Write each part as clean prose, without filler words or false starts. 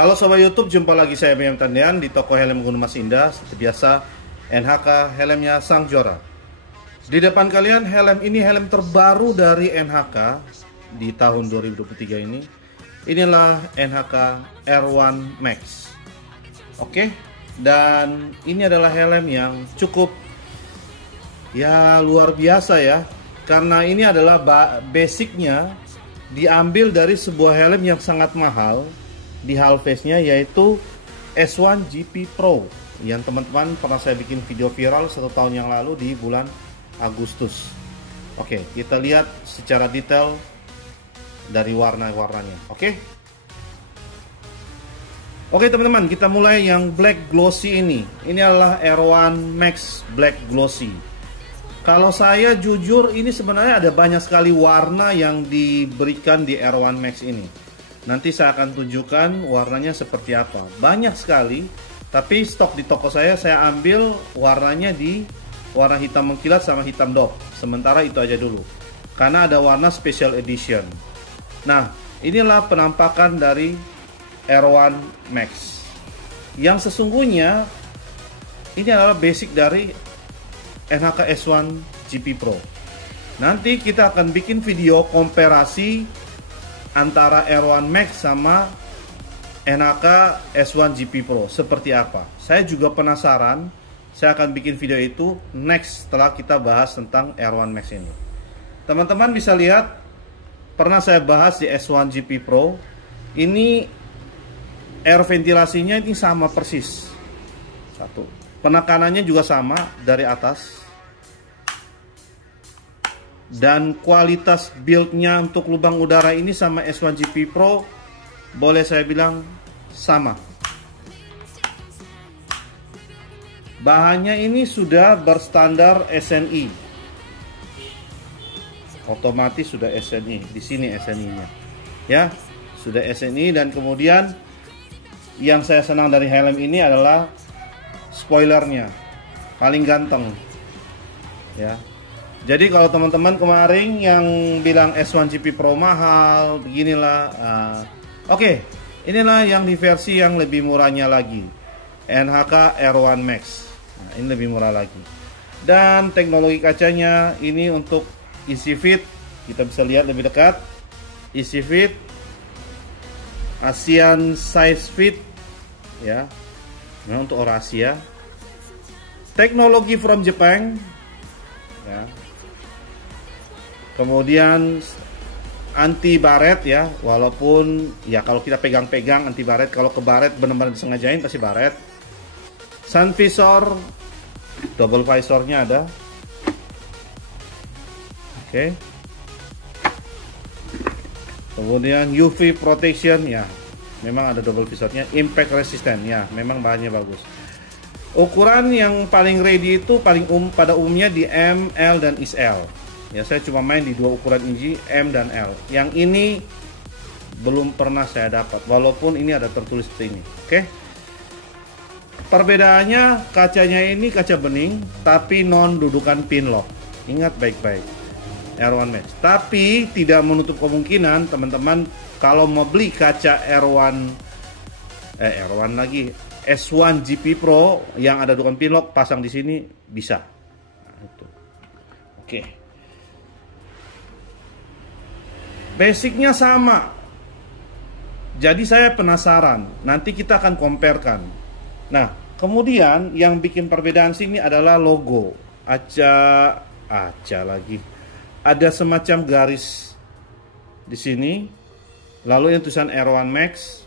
Halo Sobat YouTube, jumpa lagi saya Bim Tandian di toko helm Gunung Mas Indah. Seperti biasa, NHK helmnya sang juara. Di depan kalian helm ini helm terbaru dari NHK di tahun 2023 ini. Inilah NHK R1 Max. Oke, dan ini adalah helm yang cukup luar biasa ya. Karena ini adalah basicnya diambil dari sebuah helm yang sangat mahal di hull face-nya, yaitu S1 GP Pro yang teman-teman pernah saya bikin video viral 1 tahun yang lalu di bulan Agustus. Oke, kita lihat secara detail dari warna-warnanya. Oke teman-teman, kita mulai yang black glossy ini. Ini adalah R1 Max Black Glossy. Kalau saya jujur, ini sebenarnya ada banyak sekali warna yang diberikan di R1 Max ini. Nanti saya akan tunjukkan warnanya seperti apa. Banyak sekali, tapi stok di toko saya ambil warnanya di warna hitam mengkilat sama hitam dop. Sementara itu aja dulu, karena ada warna special edition. Nah, inilah penampakan dari R1 Max. Yang sesungguhnya ini adalah basic dari NHK S1 GP Pro. Nanti kita akan bikin video komparasi antara R1 Max sama NHK S1 GP Pro seperti apa. Saya juga penasaran. Saya akan bikin video itu next setelah kita bahas tentang R1 Max ini. Teman-teman bisa lihat, pernah saya bahas di S1 GP Pro. Ini air ventilasinya ini sama persis. Satu. Penekanannya juga sama dari atas. Dan kualitas buildnya untuk lubang udara ini sama S1 GP Pro boleh saya bilang sama. Bahannya ini sudah berstandar SNI, otomatis sudah SNI. Di sini SNI-nya, ya sudah SNI. Dan kemudian yang saya senang dari helm ini adalah spoilernya, paling ganteng, ya. Jadi kalau teman-teman kemarin yang bilang S1 GP Pro mahal, beginilah. Oke, inilah yang di versi yang lebih murahnya lagi, NHK R1 Max. Nah, ini lebih murah lagi. Dan teknologi kacanya ini untuk easy fit, kita bisa lihat lebih dekat. Easy fit, Asian size fit, ya. Nah, untuk orang Asia. Teknologi from Japan, ya. Kemudian anti baret ya, walaupun ya kalau kita pegang-pegang anti baret, kalau ke baret benar-benar disengajain pasti baret. Sun visor, double visornya ada. Oke. Kemudian UV protection ya, memang ada double visornya. Impact resistant ya, memang bahannya bagus. Ukuran yang paling ready itu pada umumnya di M, L, dan XL. Ya, saya cuma main di 2 ukuran ini, M dan L. Yang ini belum pernah saya dapat, walaupun ini ada tertulis seperti ini. Oke. Perbedaannya, kacanya ini kaca bening, tapi non dudukan pin lock. Ingat baik-baik, R1 Max. Tapi tidak menutup kemungkinan teman-teman kalau mau beli kaca S1 GP Pro yang ada dudukan pin lock, pasang di sini bisa. Nah, itu. Oke. Basicnya sama. Jadi saya penasaran. Nanti kita akan comparekan. Nah, kemudian yang bikin perbedaan sini adalah logo. Aca lagi. Ada semacam garis di sini. Lalu yang tulisan R1 Max,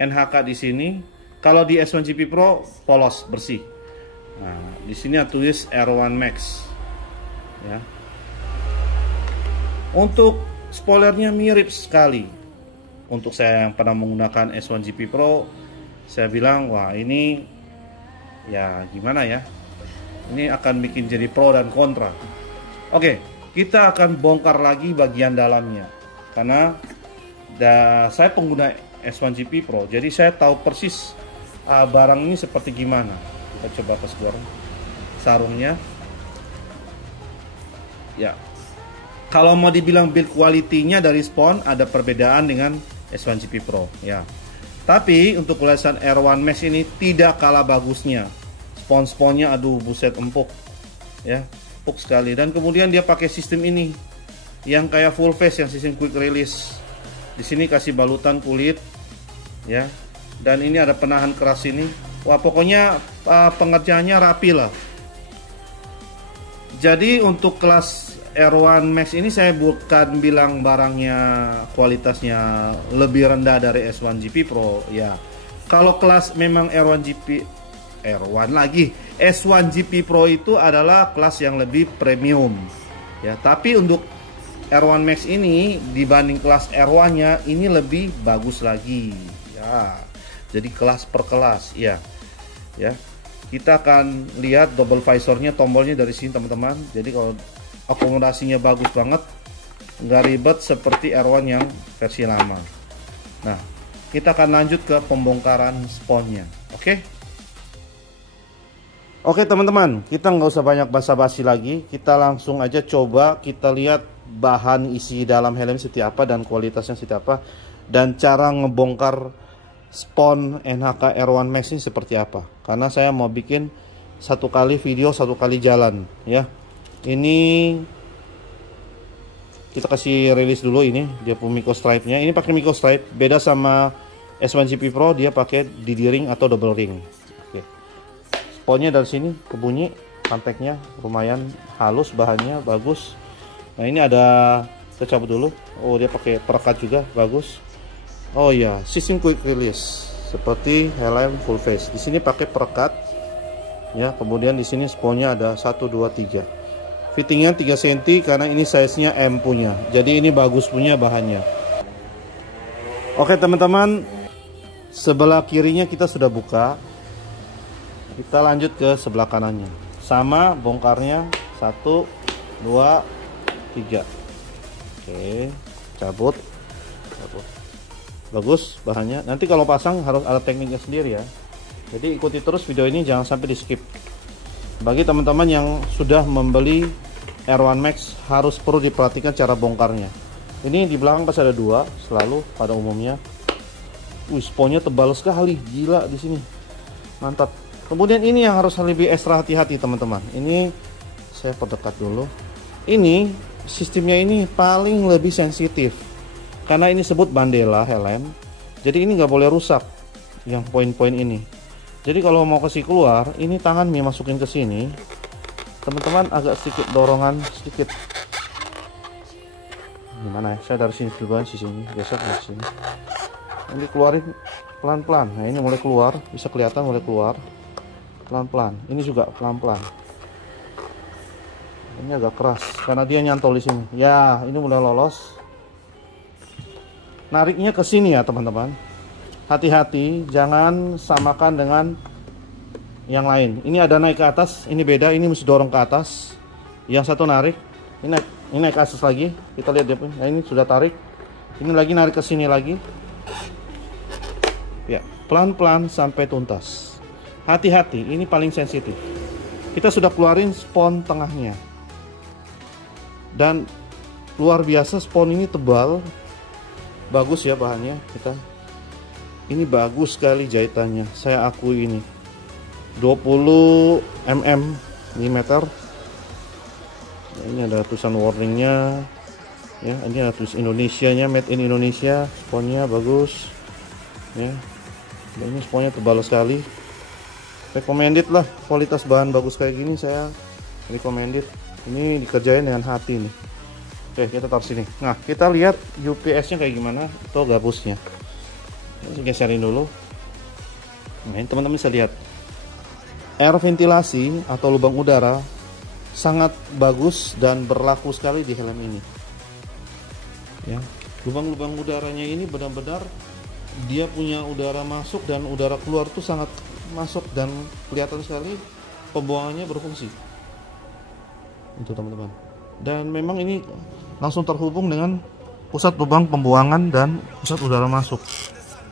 NHK di sini. Kalau di S1 GP Pro polos bersih. Nah, di sini tulis R1 Max. Ya. Untuk spoilernya mirip sekali. Untuk saya yang pernah menggunakan S1 GP Pro, saya bilang wah ini ya gimana ya, ini akan bikin jadi pro dan kontra. Oke, kita akan bongkar lagi bagian dalamnya, karena saya pengguna S1 GP Pro, jadi saya tahu persis barang ini seperti gimana. Kita coba tes sarungnya ya. Kalau mau dibilang build quality-nya dari Spawn ada perbedaan dengan S1 GP Pro ya. Tapi untuk kualitas R1 Max ini tidak kalah bagusnya. Spon-sponnya aduh buset empuk. Ya, empuk sekali. Dan kemudian dia pakai sistem ini yang kayak full face, yang sistem quick release. Di sini kasih balutan kulit ya. Dan ini ada penahan keras ini. Wah, pokoknya pengerjaannya rapi lah. Jadi untuk kelas R1 Max ini saya bukan bilang barangnya kualitasnya lebih rendah dari S1 GP Pro ya. Kalau kelas memang S1 GP Pro itu adalah kelas yang lebih premium ya. Tapi untuk R1 Max ini dibanding kelas R1-nya ini lebih bagus lagi ya. Jadi kelas per kelas ya. Ya. Kita akan lihat double visornya, tombolnya dari sini teman-teman. Jadi kalau akomodasinya bagus banget, nggak ribet seperti R1 yang versi lama. Nah, kita akan lanjut ke pembongkaran sponnya. Oke teman-teman, kita nggak usah banyak basa-basi lagi. Kita langsung aja coba kita lihat bahan isi dalam helm seperti apa dan kualitasnya seperti apa, dan cara ngebongkar spon NHK R1 Max ini seperti apa. Karena saya mau bikin satu kali video, satu kali jalan ya. Ini kita kasih rilis dulu, ini dia punya micro stripe-nya. Ini pakai micro stripe, beda sama S1 GP Pro, dia pakai DD ring atau double ring. Oke. Sponnya dari sini kebunyi, kontaknya lumayan halus, bahannya bagus. Nah ini ada, kita cabut dulu. Oh dia pakai perekat juga, bagus. Oh ya, sistem quick release seperti helm full face. Di sini pakai perekat ya. Kemudian di sini sponnya ada 1 2 3. Fittingnya 3 cm karena ini size-nya M punya. Jadi ini bagus punya bahannya. Oke teman-teman, sebelah kirinya kita sudah buka. Kita lanjut ke sebelah kanannya. Sama bongkarnya 1 2 3. Oke, cabut. Bagus bahannya. Nanti kalau pasang harus ada tekniknya sendiri ya. Jadi ikuti terus video ini, jangan sampai di skip. Bagi teman-teman yang sudah membeli R1 Max harus perlu diperhatikan cara bongkarnya. Ini di belakang pasti ada 2 selalu pada umumnya. Sponnya tebal sekali, gila di sini. Mantap. Kemudian ini yang harus lebih ekstra hati-hati teman-teman. Ini saya perdekat dulu. Ini sistemnya ini paling lebih sensitif. Karena ini sebut bandela helm. Jadi ini nggak boleh rusak yang poin-poin ini. Jadi kalau mau kasih keluar, ini tangan masukin ke sini. Teman-teman agak sedikit dorongan sedikit. Gimana ya? Saya dari sini duluan, sini, geser dari sini. Ini keluarin pelan-pelan. Nah ini mulai keluar, bisa kelihatan mulai keluar. Pelan-pelan. Ini juga pelan-pelan. Ini agak keras karena dia nyantol di sini. Ya, ini mulai lolos. Nariknya ke sini ya teman-teman. Hati-hati, jangan samakan dengan yang lain. Ini ada naik ke atas, ini beda, ini mesti dorong ke atas. Yang satu narik, ini naik ke atas lagi. Kita lihat dia, nah ini sudah tarik. Ini lagi narik ke sini lagi. Ya, pelan-pelan sampai tuntas. Hati-hati, ini paling sensitif. Kita sudah keluarin spon tengahnya. Dan luar biasa spon ini tebal. Bagus ya bahannya. Ini bagus sekali jahitannya, saya akui ini 20 mm. Ini ada tulisan warningnya ya. Ini ada tulis Indonesia nya, made in Indonesia. Sponnya bagus ya. Ini sponnya tebal sekali, recommended lah. Kualitas bahan bagus kayak gini saya recommended. Ini dikerjain dengan hati nih. Oke, kita taruh sini. Nah, kita lihat UPS-nya kayak gimana atau gabusnya. Saya geserin dulu. Nah, ini teman-teman bisa lihat. Air ventilasi atau lubang udara sangat bagus dan berlaku sekali di helm ini. Ya, lubang-lubang udaranya ini benar-benar dia punya udara masuk dan udara keluar tuh sangat masuk dan kelihatan sekali pembuangannya berfungsi. Itu teman-teman. Dan memang ini langsung terhubung dengan pusat lubang pembuangan dan pusat udara masuk.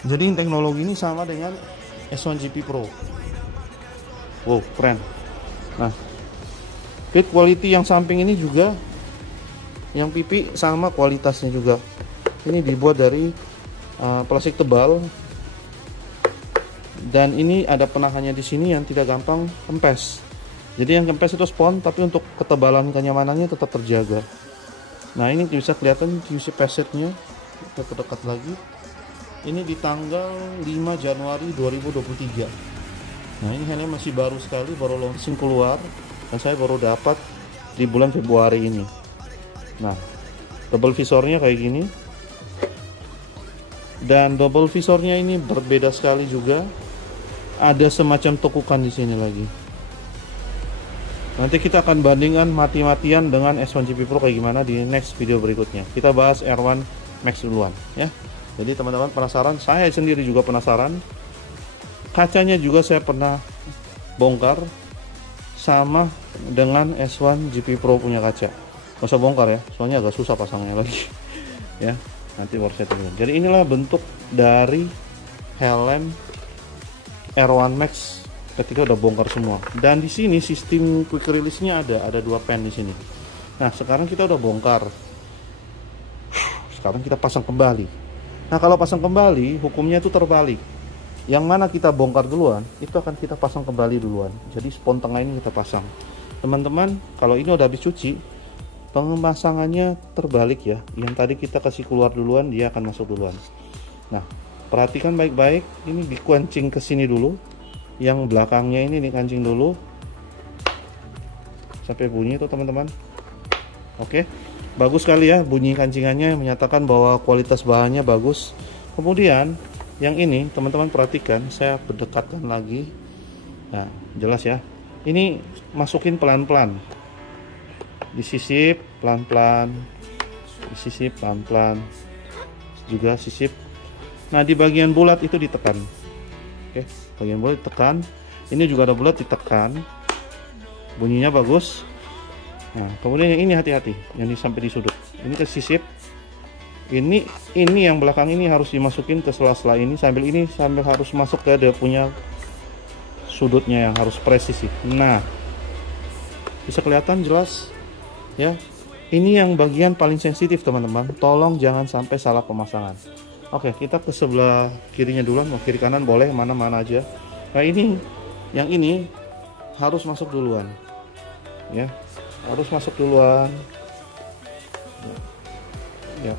Jadi teknologi ini sama dengan S1 GP Pro. Wow, keren. Nah, fit quality yang samping ini juga, yang pipi sama kualitasnya juga. Ini dibuat dari plastik tebal Dan ini ada penahannya di sini yang tidak gampang kempes. Jadi yang kempes itu spon, tapi untuk ketebalan kenyamanannya tetap terjaga. Nah ini bisa kelihatan QC passage-nya. Kita dekat lagi. Ini di tanggal 5 Januari 2023. Nah ini helm masih baru sekali, baru launching keluar, dan saya baru dapat di bulan Februari ini. Nah double visornya kayak gini, dan double visornya ini berbeda sekali juga. Ada semacam tekukan di sini lagi. Nanti kita akan bandingkan mati-matian dengan S1 GP Pro kayak gimana di next video berikutnya. Kita bahas R1 Max duluan ya. Jadi teman-teman penasaran, saya sendiri juga penasaran. Kacanya juga saya pernah bongkar sama dengan S1 GP Pro punya kaca. Nggak usah bongkar ya, soalnya agak susah pasangnya lagi. Ya, nanti baru saya tunjukin. Jadi inilah bentuk dari helm R1 Max ketika udah bongkar semua. Dan di sini sistem quick release-nya ada 2 pen di sini. Nah, sekarang kita udah bongkar. Sekarang kita pasang kembali. Nah, kalau pasang kembali, hukumnya itu terbalik. Yang mana kita bongkar duluan, itu akan kita pasang kembali duluan. Jadi spon tengah ini kita pasang. Teman-teman, kalau ini udah habis cuci, pemasangannya terbalik ya. Yang tadi kita kasih keluar duluan, dia akan masuk duluan. Nah, perhatikan baik-baik. Ini dikencing ke sini dulu. Yang belakangnya ini dikancing dulu sampai bunyi itu teman-teman. Oke, bagus sekali ya bunyi kancingannya, menyatakan bahwa kualitas bahannya bagus. Kemudian yang ini teman-teman perhatikan, saya berdekatkan lagi. Nah jelas ya, ini masukin pelan-pelan, disisip pelan-pelan, disisip pelan-pelan, juga sisip. Nah di bagian bulat itu ditekan. Oke, bagian bulat ditekan. Ini juga ada bulat, ditekan. Bunyinya bagus. Nah, kemudian yang ini hati-hati, yang sampai di sudut. Ini tersisip. Ini yang belakang ini harus dimasukin ke sela-sela ini, sambil harus masuk ke dia punya sudutnya yang harus presisi. Nah, bisa kelihatan jelas ya. Ini yang bagian paling sensitif teman-teman. Tolong jangan sampai salah pemasangan. Oke, kita ke sebelah kirinya dulu, mau kiri kanan boleh, mana-mana aja. Nah ini, yang ini harus masuk duluan, ya, harus masuk duluan. Ya,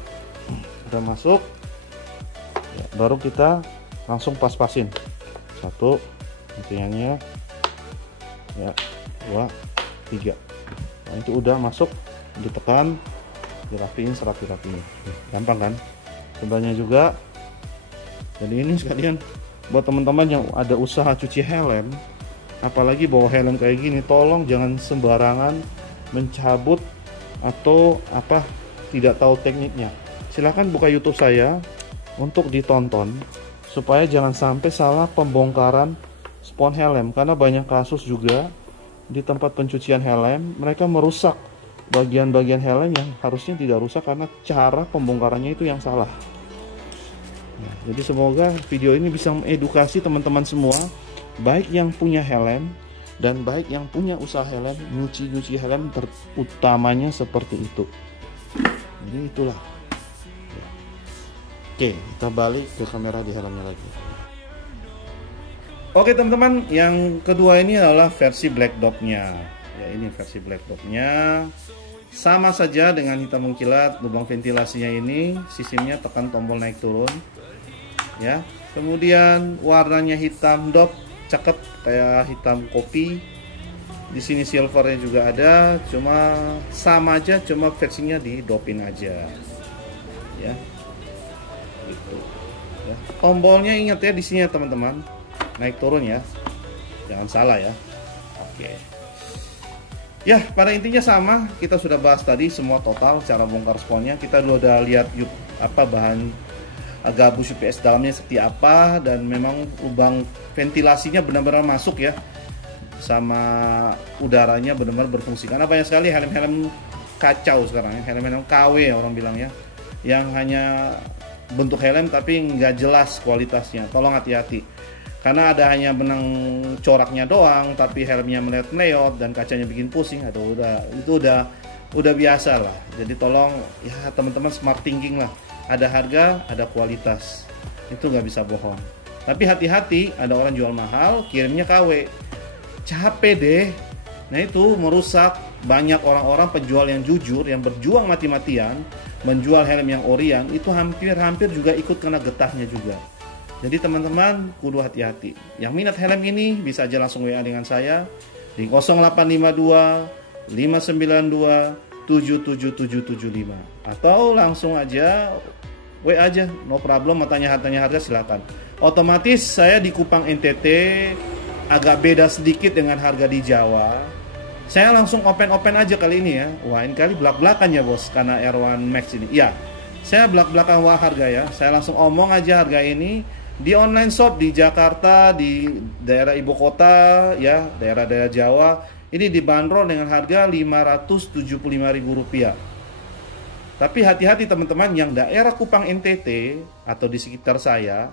udah masuk, ya, baru kita langsung pas-pasin. 1, intinya, ya, 2, 3. Nah itu udah masuk, ditekan, dirapiin, serapi-rapiin, gampang kan? Sebelahnya juga. Jadi ini sekalian buat teman-teman yang ada usaha cuci helm, apalagi bawa helm kayak gini, tolong jangan sembarangan mencabut atau tidak tahu tekniknya. Silahkan buka YouTube saya untuk ditonton supaya jangan sampai salah pembongkaran spon helm, karena banyak kasus juga di tempat pencucian helm mereka merusak bagian-bagian helm yang harusnya tidak rusak karena cara pembongkarannya itu yang salah. Nah, jadi semoga video ini bisa mengedukasi teman-teman semua, baik yang punya helm dan baik yang punya usaha helm, nyuci helm terutamanya seperti itu. Jadi itulah. Oke, kita balik ke kamera di helmnya lagi. Oke teman-teman, yang kedua ini adalah versi black dot-nya. Ya, ini versi black dot-nya. Sama saja dengan hitam mengkilat, lubang ventilasinya ini, sistemnya tekan tombol naik turun. Ya, kemudian warnanya hitam dop, cakep kayak hitam kopi. Di sini silvernya juga ada, cuma sama aja, cuma versinya di dopin aja. Ya, gitu. Ya. Tombolnya ingat ya di sini ya teman-teman, naik turun ya, jangan salah ya. Oke. Ya, pada intinya sama. Kita sudah bahas tadi semua total cara bongkar sponnya. Kita udah lihat bahan gabus UPS dalamnya seperti apa, dan memang lubang ventilasinya benar-benar masuk ya, sama udaranya benar-benar berfungsi. Karena banyak sekali helm-helm kacau sekarang ya, helm-helm KW orang bilang ya, yang hanya bentuk helm tapi nggak jelas kualitasnya. Tolong hati-hati. Karena ada hanya benang coraknya doang, tapi helmnya meleot-meleot dan kacanya bikin pusing. Aduh, itu udah biasa lah. Jadi tolong ya teman-teman smart thinking lah. Ada harga, ada kualitas. Itu nggak bisa bohong. Tapi hati-hati, ada orang jual mahal, kirimnya KW. Capek deh. Nah itu merusak banyak orang-orang penjual yang jujur, yang berjuang mati-matian, menjual helm yang orian, itu hampir-hampir juga ikut kena getahnya juga. Jadi teman-teman, kudu hati-hati. Yang minat helm ini bisa aja langsung WA dengan saya di 0852 592 77775 atau langsung aja WA aja, no problem. Mau tanya harga silakan. Otomatis saya di Kupang NTT agak beda sedikit dengan harga di Jawa. Saya langsung open aja kali ini ya. Wah, ini kali belak-belakan ya bos, karena R1 Max ini. Ya, saya belak-belakan harga ya. Saya langsung omong aja harga ini di online shop di Jakarta, di daerah ibu kota ya, daerah-daerah Jawa. Ini dibanderol dengan harga Rp575.000. Tapi hati-hati teman-teman yang daerah Kupang NTT atau di sekitar saya,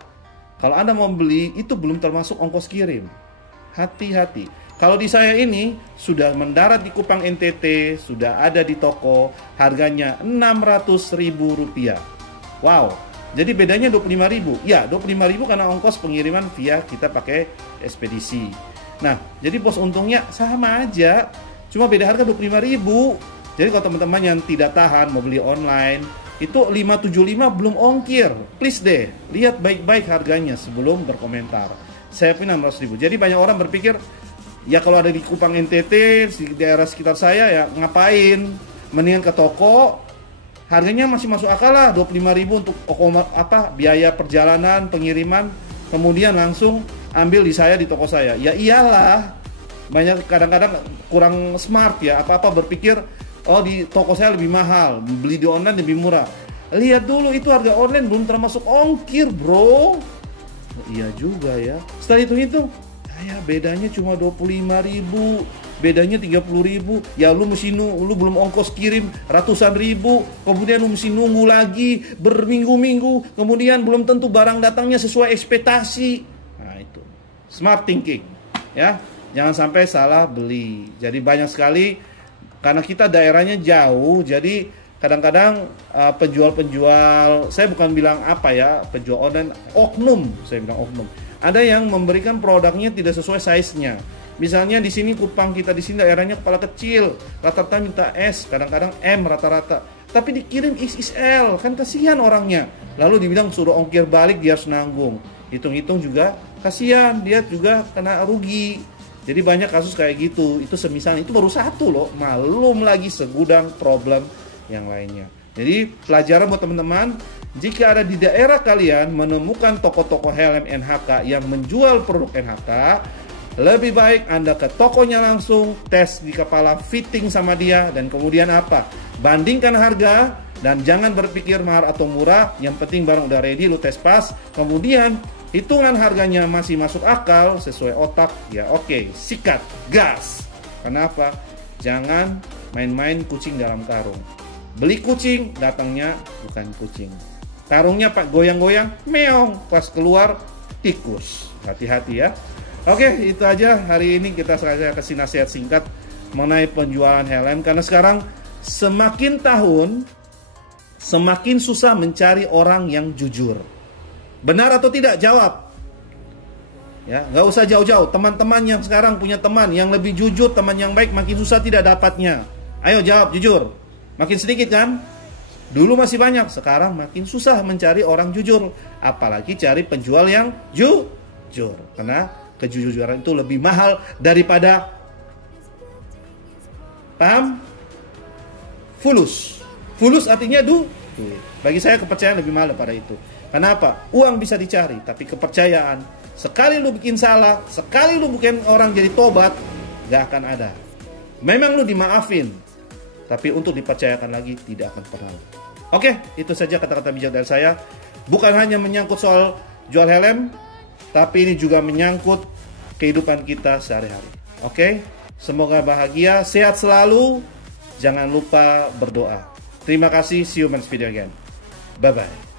kalau Anda mau beli itu belum termasuk ongkos kirim. Hati-hati. Kalau di saya ini sudah mendarat di Kupang NTT, sudah ada di toko, harganya Rp600.000. Wow. Jadi bedanya Rp25.000. Ya, Rp25.000 karena ongkos pengiriman via kita pakai ekspedisi. Nah, jadi bos untungnya sama aja. Cuma beda harga Rp25.000. Jadi kalau teman-teman yang tidak tahan mau beli online, itu 575 belum ongkir. Please deh, lihat baik-baik harganya sebelum berkomentar. Saya punya 600.000. Jadi banyak orang berpikir, ya kalau ada di Kupang NTT, di daerah sekitar saya ya ngapain? Mendingan ke toko, harganya masih masuk akal lah, 25.000 untuk biaya perjalanan, pengiriman, kemudian langsung ambil di saya di toko saya. Ya iyalah, banyak kadang-kadang kurang smart ya, apa-apa berpikir, oh di toko saya lebih mahal, beli di online lebih murah. Lihat dulu itu harga online belum termasuk ongkir bro. Iya juga ya. Setelah hitung-hitung, ya bedanya cuma 25.000, bedanya 30.000. Ya lu belum ongkos kirim ratusan ribu, kemudian lu mesti nunggu lagi berminggu-minggu, kemudian belum tentu barang datangnya sesuai ekspektasi. Nah itu smart thinking ya, jangan sampai salah beli. Jadi banyak sekali karena kita daerahnya jauh, jadi kadang-kadang penjual-penjual, saya bukan bilang apa ya, penjual online, oknum, saya bilang oknum. Ada yang memberikan produknya tidak sesuai size-nya. Misalnya di sini Kupang kita di sini daerahnya kepala kecil, rata-rata minta S, kadang-kadang M rata-rata. Tapi dikirim XXL, kan kasihan orangnya. Lalu dibilang suruh ongkir balik dia harus nanggung. Hitung-hitung juga kasihan, dia juga kena rugi. Jadi banyak kasus kayak gitu. Itu semisal itu baru satu loh, malum lagi segudang problem yang lainnya. Jadi pelajaran buat teman-teman, jika ada di daerah kalian menemukan toko-toko helm NHK yang menjual produk NHK, lebih baik Anda ke tokonya langsung, tes di kepala, fitting sama dia, dan kemudian apa? Bandingkan harga, dan jangan berpikir mahal atau murah. Yang penting barang udah ready, lu tes pas, kemudian hitungan harganya masih masuk akal, sesuai otak, ya oke, sikat, gas. Kenapa? Jangan main-main kucing dalam karung. Beli kucing, datangnya bukan kucing. Karungnya pak goyang-goyang, meong, pas keluar tikus. Hati-hati ya. Oke, itu aja hari ini saya kasih nasihat singkat mengenai penjualan helm. Karena sekarang semakin tahun, semakin susah mencari orang yang jujur. Benar atau tidak? Jawab. Ya, nggak usah jauh-jauh. Teman-teman yang sekarang punya teman yang lebih jujur, teman yang baik, makin susah tidak dapatnya. Ayo jawab jujur. Makin sedikit kan? Dulu masih banyak, sekarang makin susah mencari orang jujur. Apalagi cari penjual yang jujur. Karena kejujuran itu lebih mahal daripada paham? Fulus. Fulus artinya duit. Bagi saya kepercayaan lebih mahal daripada itu. Kenapa? Uang bisa dicari, tapi kepercayaan, sekali lu bikin salah, sekali lu bikin orang jadi tobat, gak akan ada. Memang lu dimaafin, tapi untuk dipercayakan lagi tidak akan pernah. Oke, itu saja kata-kata bijak dari saya. Bukan hanya menyangkut soal jual helm, tapi ini juga menyangkut kehidupan kita sehari-hari. Oke, semoga bahagia, sehat selalu. Jangan lupa berdoa. Terima kasih, see you next video again. Bye-bye.